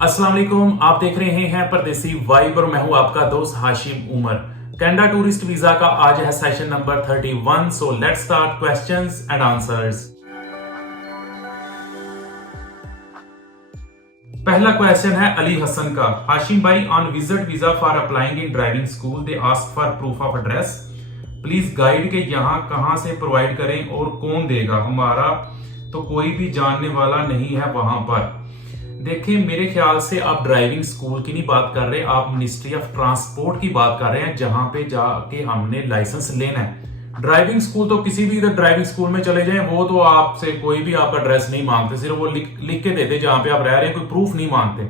अस्सलाम वालेकुम, आप देख रहे हैं परदेसी वाइब और मैं हूं आपका दोस्त Hashim Umar. Canada tourist visa का आज है session number 31। So let's start questions and answers. पहला क्वेश्चन है अली हसन का। हाशिम भाई, on visit visa for applying in driving school they ask for proof of address, please guide के यहाँ कहां से प्रोवाइड करें और कौन देगा, हमारा तो कोई भी जानने वाला नहीं है वहां पर। देखिए, मेरे ख्याल से आप ड्राइविंग स्कूल की नहीं बात कर रहे, आप मिनिस्ट्री ऑफ ट्रांसपोर्ट की बात कर रहे हैं जहां पे जाके हमने लाइसेंस लेना है। ड्राइविंग स्कूल तो किसी भी इधर ड्राइविंग स्कूल में चले जाएं, वो तो आपसे कोई भी आपका एड्रेस नहीं मांगते, सिर्फ वो लिख के देते जहां पे आप रह रहे हैं, कोई प्रूफ नहीं मांगते।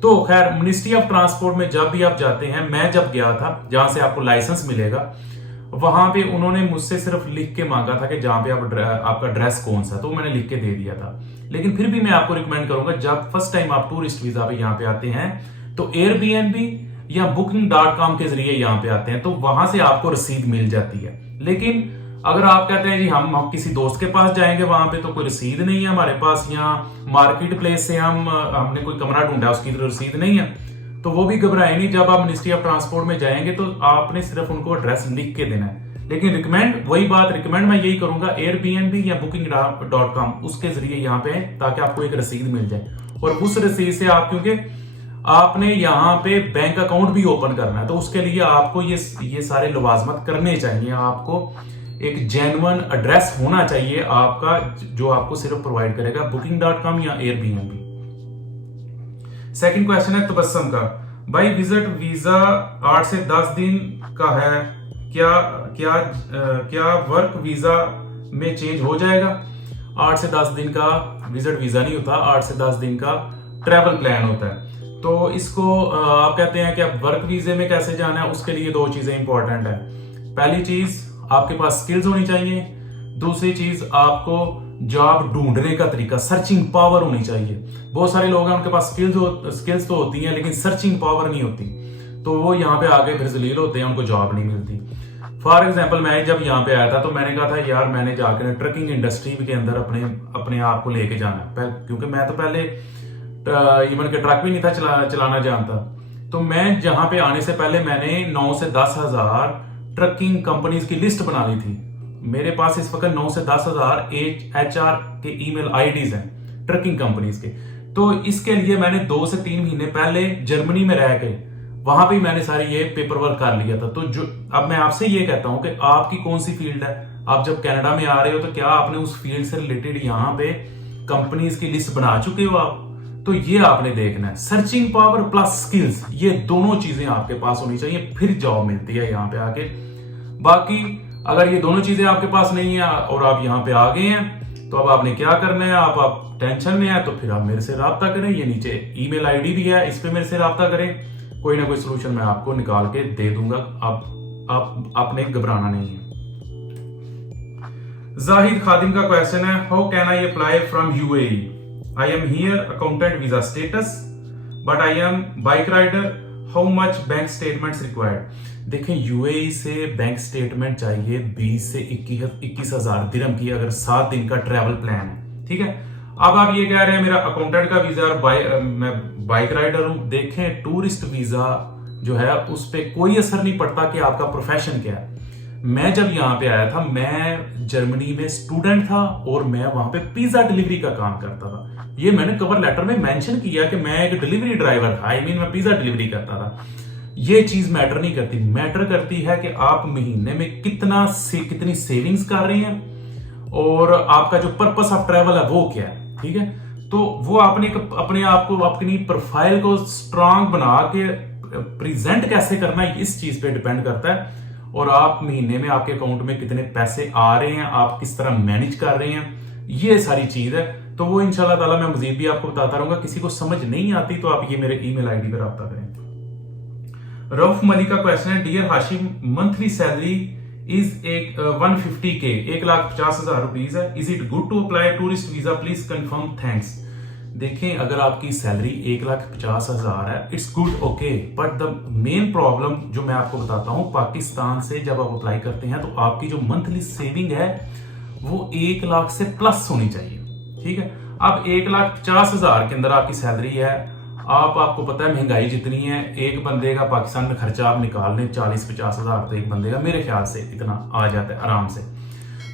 तो खैर, मिनिस्ट्री ऑफ ट्रांसपोर्ट में जब भी आप जाते हैं, मैं जब गया था जहां से आपको लाइसेंस मिलेगा, वहां पे उन्होंने मुझसे सिर्फ लिख के मांगा था कि जहां पे आपका ड्रेस कौन सा, तो मैंने लिख के दे दिया था। लेकिन फिर भी मैं आपको रिकमेंड करूंगा, जब फर्स्ट टाइम आप टूरिस्ट वीजा पे यहाँ पे आते हैं तो एयरबीएनबी या booking.com के जरिए यहाँ पे आते हैं, तो वहां से आपको रसीद मिल जाती है। लेकिन अगर आप कहते हैं जी हम किसी दोस्त के पास जाएंगे, वहां पे तो कोई रसीद नहीं है हमारे पास, यहाँ मार्केट प्लेस से हमने कोई कमरा ढूंढा, उसकी तो रसीद नहीं है, तो वो भी घबराए नहीं। जब आप मिनिस्ट्री ऑफ ट्रांसपोर्ट में जाएंगे तो आपने सिर्फ उनको एड्रेस लिख के देना है। लेकिन रिकमेंड मैं यही करूंगा, एयरबीएनबी या booking.com उसके जरिए यहाँ पे, ताकि आपको एक रसीद मिल जाए। और उस रसीद से आप, क्योंकि आपने यहाँ पे बैंक अकाउंट भी ओपन करना है, तो उसके लिए आपको ये सारे लवाजमत करने चाहिए। आपको एक जेन्युइन एड्रेस होना चाहिए आपका, जो आपको सिर्फ प्रोवाइड करेगा booking.com या एयरबीएनबी। सेकंड क्वेश्चन है तबस्सुम का। भाई, विजिट वीजा 8 से 10 दिन का है, क्या वर्क वीजा में चेंज हो जाएगा? 8 से 10 दिन का विजिट वीजा नहीं होता, 8 से 10 दिन का ट्रैवल प्लान होता है। तो इसको आप कहते हैं कि आप वर्क वीजे में कैसे जाना है, उसके लिए दो चीजें इंपॉर्टेंट है। पहली चीज, आपके पास स्किल्स होनी चाहिए। दूसरी चीज, आपको जॉब ढूंढने का तरीका, सर्चिंग पावर होनी चाहिए। बहुत सारे लोग हैं, उनके पास स्किल्स तो होती हैं, लेकिन सर्चिंग पावर नहीं होती, तो वो यहाँ पे आके फिर जलील होते हैं, उनको जॉब नहीं मिलती। फॉर एग्जाम्पल, मैं जब यहाँ पे आया था तो मैंने कहा था यार, मैंने जाकर ट्रकिंग इंडस्ट्री के अंदर अपने आप को लेके जाना, क्योंकि मैं तो पहले इवन के ट्रक भी नहीं था चलाना जानता। तो मैं जहां पे आने से पहले मैंने 9 से 10 हजार ट्रकिंग कंपनीज की लिस्ट बना ली थी। मेरे पास इस वक्त 9 से 10 हजार HR के ईमेल आईडीज हैं ट्रकिंग कंपनीज के। तो इसके लिए मैंने 2 से 3 महीने पहले जर्मनी में रह के वहां पे मैंने सारी ये पेपर वर्क कर लिया था। तो जो अब मैं आपसे ये कहता हूं कि आपकी कौन सी फील्ड है, आप जब कनाडा में आ रहे हो तो क्या आपने उस फील्ड से रिलेटेड यहाँ पे कंपनीज की लिस्ट बना चुके हो आप? तो ये आपने देखना है। सर्चिंग पावर प्लस स्किल्स, ये दोनों चीजें आपके पास होनी चाहिए, फिर जॉब मिलती है यहाँ पे आके। बाकी अगर ये दोनों चीजें आपके पास नहीं है और आप यहाँ पे आ गए हैं, तो अब आपने क्या करना है, आप टेंशन में है तो फिर आप मेरे से राब्ता करें। ये नीचे ईमेल आईडी भी है, इस पे मेरे से राब्ता करें, कोई ना कोई सोल्यूशन मैं आपको निकाल के दे दूंगा। आपने घबराना नहीं है। जाहिद खादिम का क्वेश्चन है, how can I apply from UAE? I am here accountant visa status but I am bike rider, how much bank statements required? देखें, UAE से बैंक स्टेटमेंट चाहिए 20 से 21 हजार दिरहम की, अगर 7 दिन का ट्रैवल प्लान है। ठीक है, अब आप ये कह रहे हैं मेरा अकाउंटेंट का वीजा और मैं बाइक राइडर हूं। देखें, टूरिस्ट वीजा जो है उस पर कोई असर नहीं पड़ता कि आपका प्रोफेशन क्या है। मैं जब यहाँ पे आया था, मैं जर्मनी में स्टूडेंट था और मैं वहां पे पिज्जा डिलीवरी का काम करता था। ये मैंने कवर लेटर में मेंशन किया कि मैं एक डिलीवरी ड्राइवर था, मैं पिज्जा डिलीवरी करता था। ये चीज मैटर नहीं करती, मैटर करती है कि आप महीने में कितनी सेविंग्स कर रहे हैं और आपका जो पर्पस ऑफ ट्रैवल है वो क्या है। ठीक है, तो वो आपने अपने आप को, अपनी प्रोफाइल को स्ट्रांग बना के प्रेजेंट कैसे करना है, इस चीज पे डिपेंड करता है। और आप महीने में आपके अकाउंट में कितने पैसे आ रहे हैं, आप किस तरह मैनेज कर रहे हैं, ये सारी चीज है। तो वो इंशाल्लाह ताला मैं मजीद भी आपको बताता रहूंगा। किसी को समझ नहीं आती तो आप ये मेरे ईमेल आईडी पर राब्ता करें। रऊफ मलिक का क्वेश्चन है, dear Hashim, monthly salary is 150K, 1,50,000 rupees है, is it good to apply tourist visa, please confirm, thanks. देखें, अगर आपकी सैलरी 1,50,000 है, it's good, okay, but the main problem जो मैं आपको बताता हूं, पाकिस्तान से जब आप अप्लाई करते हैं तो आपकी जो मंथली सेविंग है वो 1 लाख से प्लस होनी चाहिए। ठीक है, अब 1,50,000 के अंदर आपकी सैलरी है, आपको पता है महंगाई जितनी है, एक बंदे का पाकिस्तान में खर्चा आप निकाल लें 40-50 हज़ार, तो एक बंदे का मेरे ख्याल से इतना आ जाता है आराम से।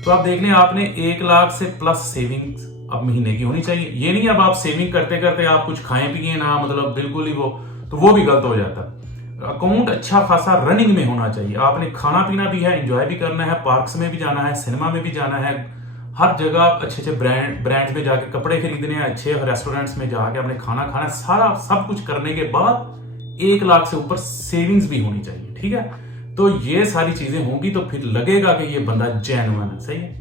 तो आप देख लें, आपने 1 लाख से प्लस सेविंग्स अब महीने की होनी चाहिए। ये नहीं अब आप सेविंग करते करते आप कुछ खाएं पिए ना, मतलब बिल्कुल ही वो भी गलत हो जाता है। अकाउंट अच्छा खासा रनिंग में होना चाहिए। आपने खाना पीना भी है, एंजॉय भी करना है, पार्क्स में भी जाना है, सिनेमा में भी जाना है, हर जगह अच्छे अच्छे ब्रांड्स में जाके कपड़े खरीदने हैं, अच्छे रेस्टोरेंट्स में जाके आपने खाना खाना है, सारा सब कुछ करने के बाद 1 लाख से ऊपर सेविंग्स भी होनी चाहिए। ठीक है, तो ये सारी चीजें होंगी तो फिर लगेगा कि ये बंदा जेन्युइन है। सही है।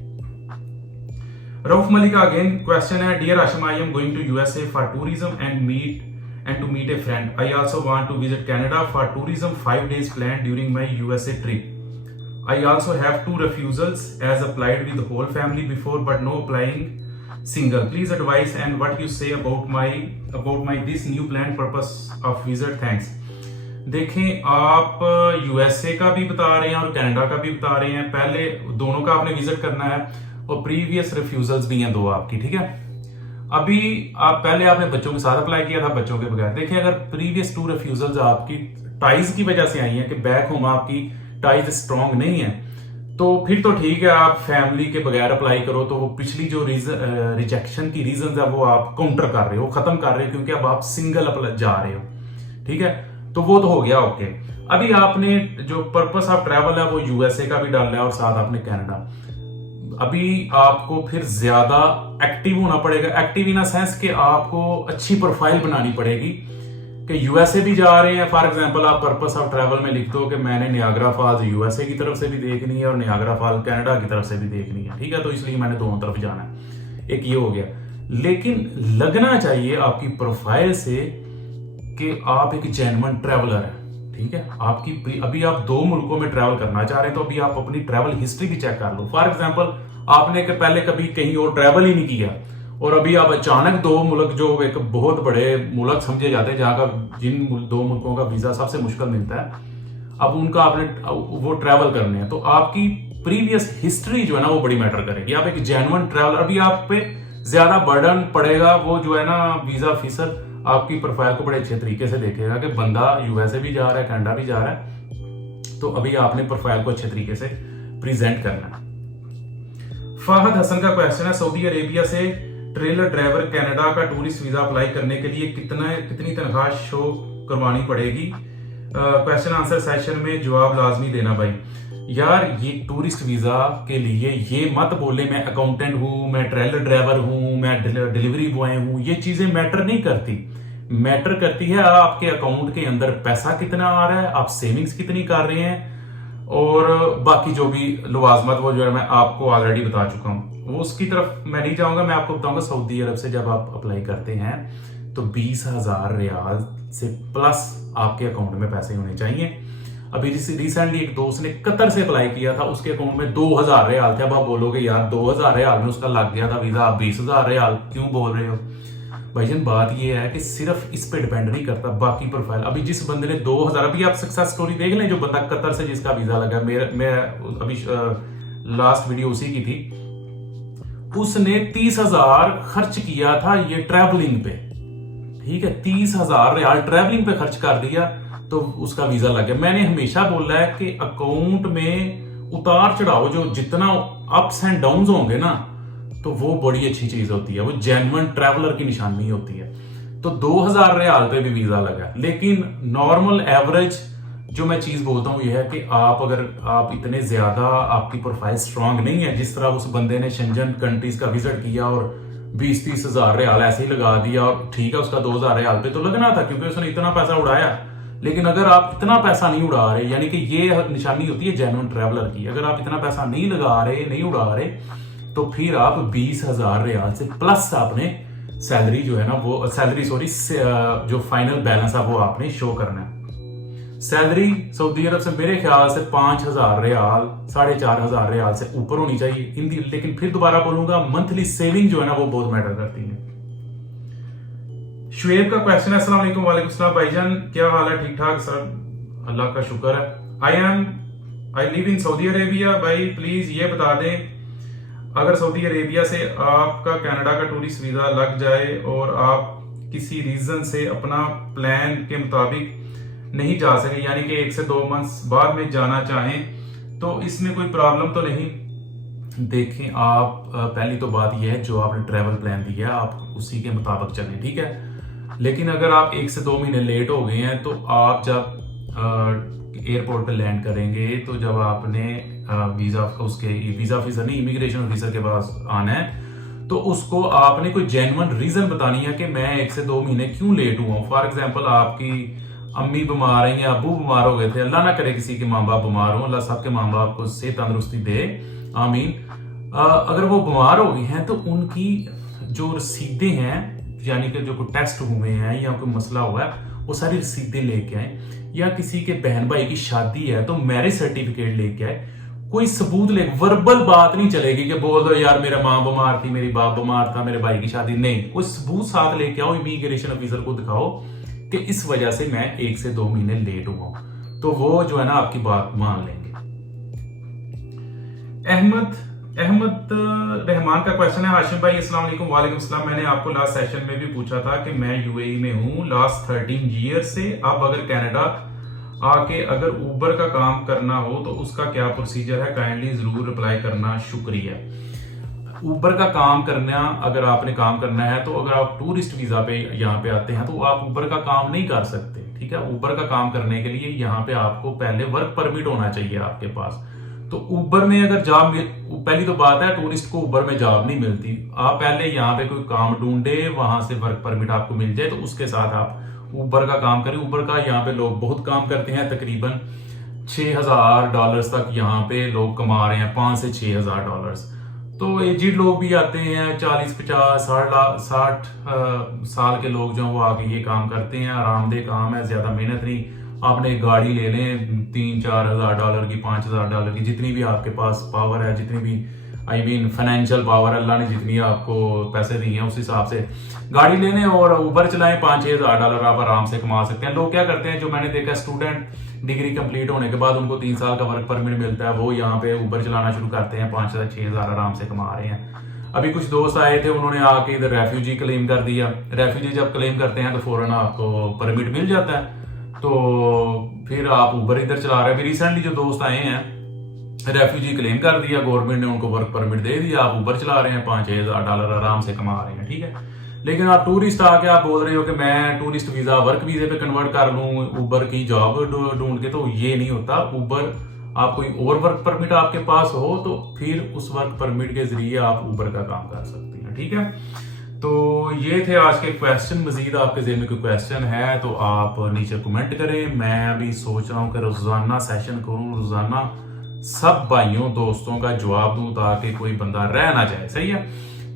रऊफ मलिक का अगेन क्वेश्चन है, dear Ashima, I am going to USA for tourism and to meet a friend. I also want to visit Canada for tourism, 5 days planned during my USA trip. I also have 2 refusals as applied with the whole family before, but no applying single. Please advise and what you say about my this new plan purpose of visit. Thanks. देखें, आप USA का भी बता रहे हैं और Canada का भी बता रहे हैं, पहले दोनों का आपने विजिट करना है और प्रीवियस रिफ्यूजल्स भी हैं 2 आपकी। ठीक है, अभी पहले आपने बच्चों के साथ अप्लाई किया था, बच्चों के बगैर। देखिए, अगर प्रीवियस 2 रिफ्यूजल्स आपकी टाइज की वजह से आई हैं कि बैक होम आपकी टाइज स्ट्रॉन्ग नहीं है, तो फिर तो ठीक है, आप फैमिली के बगैर अप्लाई करो। तो वो पिछली जो रिजेक्शन की रीजन है वो आप काउंटर कर रहे हो, खत्म कर रहे हो, क्योंकि अब आप सिंगल जा रहे हो। ठीक है, तो वो तो हो गया ओके। अभी आपने जो पर्पस ऑफ ट्रैवल है वो यूएसए का भी डालना है और साथ आपने कनाडा। अभी आपको फिर ज्यादा एक्टिव होना पड़ेगा, एक्टिव इन सेंस कि आपको अच्छी प्रोफाइल बनानी पड़ेगी कि यूएसए भी जा रहे हैं। फॉर एग्जांपल, आप पर्पस ऑफ ट्रैवल में लिख दो कि मैंने नियाग्रा फॉल्स यूएसए की तरफ से भी देखनी है और नियाग्रा फॉल कनाडा की तरफ से भी देखनी है। ठीक है, तो इसलिए मैंने दोनों तरफ जाना है। एक ये हो गया, लेकिन लगना चाहिए आपकी प्रोफाइल से कि आप एक जेन्युइन ट्रैवलर है। ठीक है, आपकी अभी आप 2 मुल्कों में ट्रैवल करना चाह रहे हैं, तो अभी आप अपनी ट्रैवल हिस्ट्री भी चेक कर लो। फॉर एग्जांपल, आपने पहले कभी कहीं और ट्रैवल ही नहीं किया और अभी आप अचानक 2 मुल्क, जो एक बहुत बड़े मुल्क समझे जाते हैं, जहां का जिन 2 मुल्कों का वीजा सबसे मुश्किल मिलता है, अब उनका आपने वो ट्रैवल करने हैं, तो आपकी प्रीवियस हिस्ट्री जो है ना वो बड़ी मैटर करेगी। आप एक जेन्युइन ट्रैवलर, अभी आप पे ज्यादा बर्डन पड़ेगा वो जो है ना वीजा ऑफिसर आपकी प्रोफाइल को बड़े अच्छे तरीके से देखेगा कि बंदा यूएसए भी जा रहा है, कनाडा भी जा रहा है, तो अभी आपने प्रोफाइल को अच्छे तरीके से प्रेजेंट करना है। फाहद हसन का क्वेश्चन है, सऊदी अरेबिया से ट्रेलर ड्राइवर कनाडा का टूरिस्ट वीजा अप्लाई करने के लिए कितनी तनख्वाह शो करवानी पड़ेगी? क्वेश्चन आंसर सेशन में जवाब लाजमी देना भाई। यार, ये टूरिस्ट वीजा के लिए ये मत बोले मैं अकाउंटेंट हूं, मैं ट्रेलर ड्राइवर हूं, मैं डिलीवरी बॉय हूं, ये चीजें मैटर नहीं करती। मैटर करती है आपके अकाउंट के अंदर पैसा कितना आ रहा है, आप सेविंग्स कितनी कर रहे हैं, और बाकी जो भी लवाजमत वो जो है मैं आपको ऑलरेडी बता चुका हूं, वो उसकी तरफ मैं नहीं जाऊंगा। मैं आपको बताऊंगा सऊदी अरब से जब आप अप्लाई करते हैं तो 20,000 रियाल से प्लस आपके अकाउंट में पैसे होने चाहिए। अभी रिसेंटली एक दोस्त ने कतर से अप्लाई किया था, उसके अकाउंट में 2,000 रियाल थे। अब आप बोलोगे यार 2,000 रियाल में उसका लग गया था वीजा, आप 20,000 रियाल क्यों बोल रहे हो? भाईजान, बात ये है कि सिर्फ इस पे डिपेंड नहीं करता, बाकी प्रोफाइल। अभी जिस बंदे ने 2,000, अभी आप सक्सेस स्टोरी देख लें, जो बंदा कतर से जिसका वीजा लगा, मैं अभी लास्ट वीडियो उसी की थी, उसने 30,000 खर्च किया था ये ट्रैवलिंग पे। ठीक है, 30,000 रियाल ट्रैवलिंग पे खर्च कर दिया तो उसका वीजा लग गया। मैंने हमेशा बोला है कि अकाउंट में उतार चढ़ाव जो जितना अप्स एंड डाउन्स होंगे ना, तो वो बड़ी अच्छी चीज होती है, वो जेन्युइन ट्रैवलर की निशानी होती है। तो 2,000 रियाल पे भी वीजा लगा, लेकिन नॉर्मल एवरेज जो मैं चीज बोलता हूं यह है कि अगर आप इतने ज्यादा आपकी प्रोफाइल स्ट्रांग नहीं है, जिस तरह उस बंदे ने शेंजन कंट्रीज का विजिट किया और 20-30 हजार रियाल ऐसे ही लगा दिया, और ठीक है उसका 2,000 रियाल पे तो लगना था क्योंकि उसने इतना पैसा उड़ाया। लेकिन अगर आप इतना पैसा नहीं उड़ा रहे, यानी कि ये निशानी होती है जेन्युइन ट्रैवलर की, अगर आप इतना पैसा नहीं लगा रहे, नहीं उड़ा रहे, तो फिर आप 20,000 रियाल से प्लस आपने सैलरी जो है ना वो जो फाइनल बैलेंस है वो आपने शो करना है। सैलरी सऊदी अरब से मेरे ख्याल से 5,000 रियाल 4,500 रियाल से ऊपर होनी चाहिए हिंदी। लेकिन फिर दोबारा बोलूंगा, मंथली सेविंग जो है ना वो बहुत मैटर करती है। शुएब का क्वेश्चन है, अस्सलाम वालेकुम। वालेकुम सलाम भाईजान, क्या हाल है? ठीक ठाक सर, अल्लाह का शुक्र है। I live in Saudi Arabia. भाई प्लीज ये बता दें, अगर सऊदी अरेबिया से आपका कनाडा का टूरिस्ट वीजा लग जाए और आप किसी रीजन से अपना प्लान के मुताबिक नहीं जा सके, यानी कि 1 से 2 मंथ्स बाद में जाना चाहें, तो इसमें कोई प्रॉब्लम तो नहीं। देखें आप, पहली तो बात यह है जो आपने ट्रैवल प्लान दिया आप उसी के मुताबिक चलें, ठीक है। लेकिन अगर आप 1 से 2 महीने लेट हो गए हैं तो आप जब एयरपोर्ट पे लैंड करेंगे तो जब आपने वीजा ऑफिसर नहीं, इमिग्रेशन ऑफिसर के पास आना है, तो उसको आपने कोई जेन्युइन रीजन बतानी है कि मैं 1 से 2 महीने क्यों लेट हुआ हूँ। फॉर एग्जाम्पल आपकी अम्मी बीमार हैं या अबू बीमार हो गए थे, अल्लाह ना करे किसी के माँ बाप बीमार हो, अल्लाह सबके माँ बाप को सेहत तंदुरुस्ती दे, आमीन। अगर वो बीमार हो गए हैं तो उनकी जो रसीदें हैं, यानी कि जो कोई टेस्ट हुए हैं या कोई मसला हुआ है, वो सारी रसीदें लेके आए। या किसी के बहन भाई की शादी है तो मैरिज सर्टिफिकेट लेके आए। कोई सबूत ले, वर्बल बात नहीं चलेगी कि बोल दो यार मेरा माँ बीमार थी, मेरी बाप बीमार था, मेरे भाई की शादी, नहीं, कोई सबूत साथ लेके आओ, इमिग्रेशन ऑफिसर को दिखाओ कि इस वजह से मैं 1 से 2 महीने लेट हुआ हूं, तो वो जो है ना आपकी बात मान लेंगे। अहमद रहमान का क्वेश्चन है, हाशिम भाई अस्सलाम वालेकुम। वालेकुम सलाम। मैंने आपको लास्ट सेशन में भी पूछा था कि मैं यूएई में हूं लास्ट 13 ईयर से। अब अगर कनाडा आके अगर ऊबर का काम करना हो तो उसका क्या प्रोसीजर है, काइंडली जरूर रिप्लाई करना, शुक्रिया। ऊबर का काम करना, अगर आपने काम करना है तो अगर आप टूरिस्ट वीजा पे यहाँ पे आते हैं तो आप ऊबर का काम नहीं कर सकते, ठीक है। ऊबर का काम करने के लिए यहाँ पे आपको पहले वर्क परमिट होना चाहिए आपके पास। तो ऊबर में अगर जॉब, पहली तो बात है टूरिस्ट को ऊबर में जॉब नहीं मिलती, आप पहले यहाँ पे कोई काम ढूंढे, वहां से वर्क परमिट आपको मिल जाए तो उसके साथ आप ऊबर का काम करें। ऊबर का यहाँ पे लोग बहुत काम करते हैं, तकरीबन $6,000 तक यहाँ पे लोग कमा रहे हैं, $5 से $6,000। तो एजिड लोग भी आते हैं, 40, 50, 60 साल के लोग जो वो आके ये काम करते हैं। आरामदेह काम है, ज्यादा मेहनत नहीं। आपने एक गाड़ी ले लें $3-4 हज़ार की, $5,000 की, जितनी भी आपके पास पावर है, जितनी भी फाइनेंशियल पावर अल्लाह ने जितनी आपको पैसे दिए हैं उस हिसाब से गाड़ी लेने और ऊबर चलाएं, $5-6 हज़ार आप आराम से कमा सकते हैं। लोग क्या करते हैं, जो मैंने देखा स्टूडेंट डिग्री कंप्लीट होने के बाद उनको 3 साल का वर्क परमिट मिलता है, वो यहाँ पे ऊबर चलाना शुरू करते हैं, 5-6 हज़ार आराम से कमा रहे हैं। अभी कुछ दोस्त आए थे, उन्होंने आके इधर रेफ्यूजी क्लेम कर दिया। रेफ्यूजी जब क्लेम करते हैं तो फौरन आपको परमिट मिल जाता है, तो फिर आप ऊबर इधर चला रहे हैं। अभी रिसेंटली जो दोस्त आए हैं, रेफ्यूजी क्लेम कर दिया, गवर्नमेंट ने उनको वर्क परमिट दे दिया, आप ऊबर चला रहे हैं, $5-6 हज़ार आराम से कमा रहे हैं, ठीक है। लेकिन आप टूरिस्ट आके आप बोल रहे हो कि मैं टूरिस्ट वीजा वर्क वीजे पे कन्वर्ट कर लूं ऊबर की जॉब ढूंढ के, तो ये नहीं होता। ऊबर, आप कोई और वर्क परमिट आपके पास हो तो फिर उस वर्क परमिट के जरिए आप ऊबर का काम कर सकते हैं, ठीक है। तो ये थे आज के क्वेश्चन। मजीद आपके ज़हन में कोई क्वेश्चन है तो आप नीचे कमेंट करें। मैं अभी सोच रहा हूँ कि रोजाना सेशन करूँ, रोजाना सब भाइयों दोस्तों का जवाब दूं ताकि कोई बंदा रह ना जाए, सही है।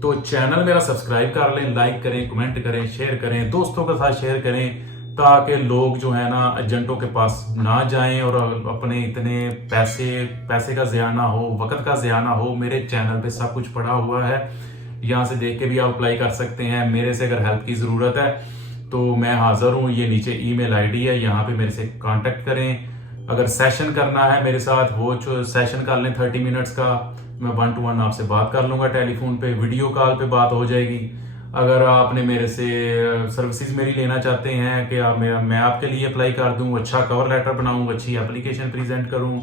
तो चैनल मेरा सब्सक्राइब कर लें, लाइक करें, कमेंट करें, शेयर करें, दोस्तों के साथ शेयर करें, ताकि लोग जो है ना एजेंटों के पास ना जाएं और अपने इतने पैसे का ज़िया ना हो, वक्त का ज़िया ना हो। मेरे चैनल पे सब कुछ पड़ा हुआ है, यहाँ से देख के भी आप अप्लाई कर सकते हैं। मेरे से अगर हेल्प की ज़रूरत है तो मैं हाजिर हूँ। ये नीचे ईमेल आईडी है, यहाँ पे मेरे से कांटेक्ट करें। अगर सेशन करना है मेरे साथ, वो जो सेशन कर लें 30 मिनट्स का, मैं 1 to 1 आपसे बात कर लूँगा टेलीफोन पे, वीडियो कॉल पे बात हो जाएगी। अगर आपने मेरे से सर्विसेज मेरी लेना चाहते हैं कि मैं आपके लिए अप्लाई कर दूं, अच्छा कवर लेटर बनाऊं, अच्छी एप्लीकेशन प्रेजेंट करूं,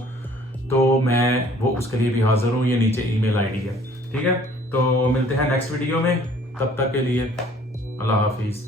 तो मैं वो उसके लिए भी हाजिर हूं। ये नीचे ईमेल आईडी है, ठीक है। तो मिलते हैं नेक्स्ट वीडियो में, तब तक के लिए अल्लाह हाफिज़।